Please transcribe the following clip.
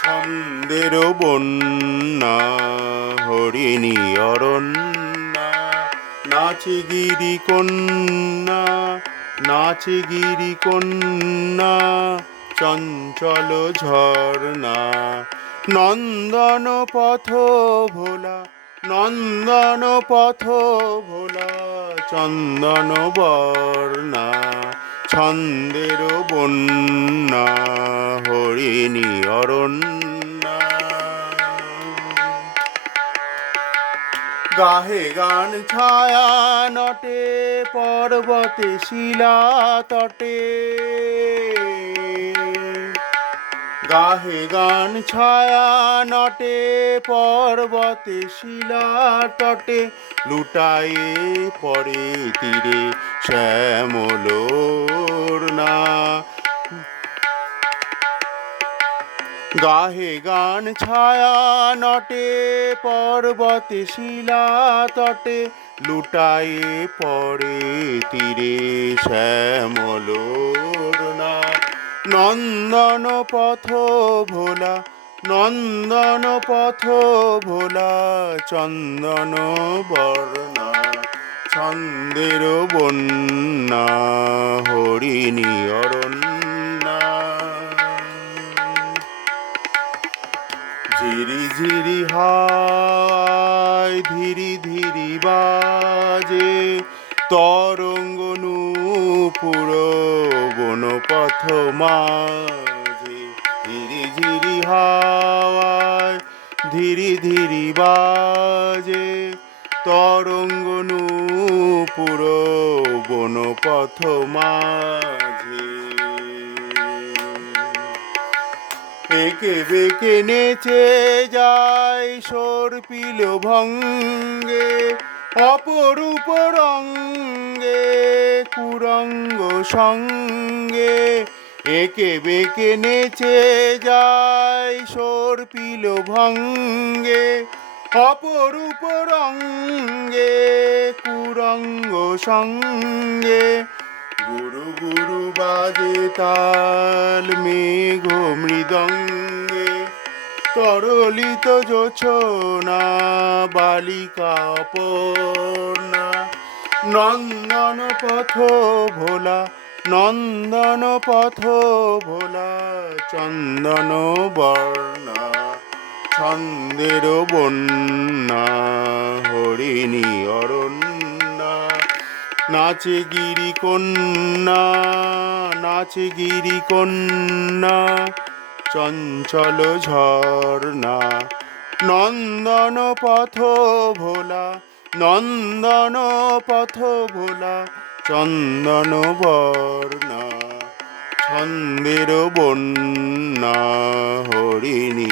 ছন্দের বন্যা, হরিণী অরণ্যা নাচে গিরি কন্যা নাচে গিরি কন্যা, চঞ্চল ঝর্ণা, নন্দন পথ ভোলা, নন্দন পথ ভোলা, চন্দন বর্ণা। ছন্দের বন্যা হরিণী অরণ্যা। গাহে গান ছায়া নটে পর্বতে শিলা তটে। গাহে গান, ছায়া নটে, পর্বতে শিলা তটে, লুটায়ে পরে তীরে শ্যামলোর না। গাহে গান, ছায়া নটে, পর্বতে শিলা তটে, লুটায়ে পরে তীরে শ্যামলোর নন্দন পথ ভোলা নন্দন পথ ভোলা চন্দন বর্ণা ছন্দের বন্যা, হরিণী অরণ্যা। ঝিরি ঝিরি হায়, ধীরি ধীরি বাজে তরঙ্গ মাঝে ধীরি ঝিরি হাওয়ায় ধীরি ধীরি বাজে তরঙ্গ নূপুর বনপথ মাঝে। একে বেঁকে নেচে যায় সর্পিল ভঙ্গে অপরূপ রঙ্গে কুরঙ্গ সঙ্গে একে বেঁকে নেচে যায় সর্পিল ভঙ্গে। অপরূপ রঙ্গে কুরঙ্গ সঙ্গে গুরু গুরু বাজে তাল মেঘ মৃদঙ্গে। তরলিত জোছনা বালিকা অপর্ণা নন্দন পথ ভোলা নন্দন পথ ভোলা, চন্দন বর্ণা, ছন্দের বন্যা, হরিণী অরণ্যা, নাচে গিরি কন্যা, নাচে গিরি কন্যা, চঞ্চল ঝর্ণা নন্দন পথ ভোলা নন্দন পথ ভোলা চন্দন বর্ণা ছন্দের বন্যা হরিণী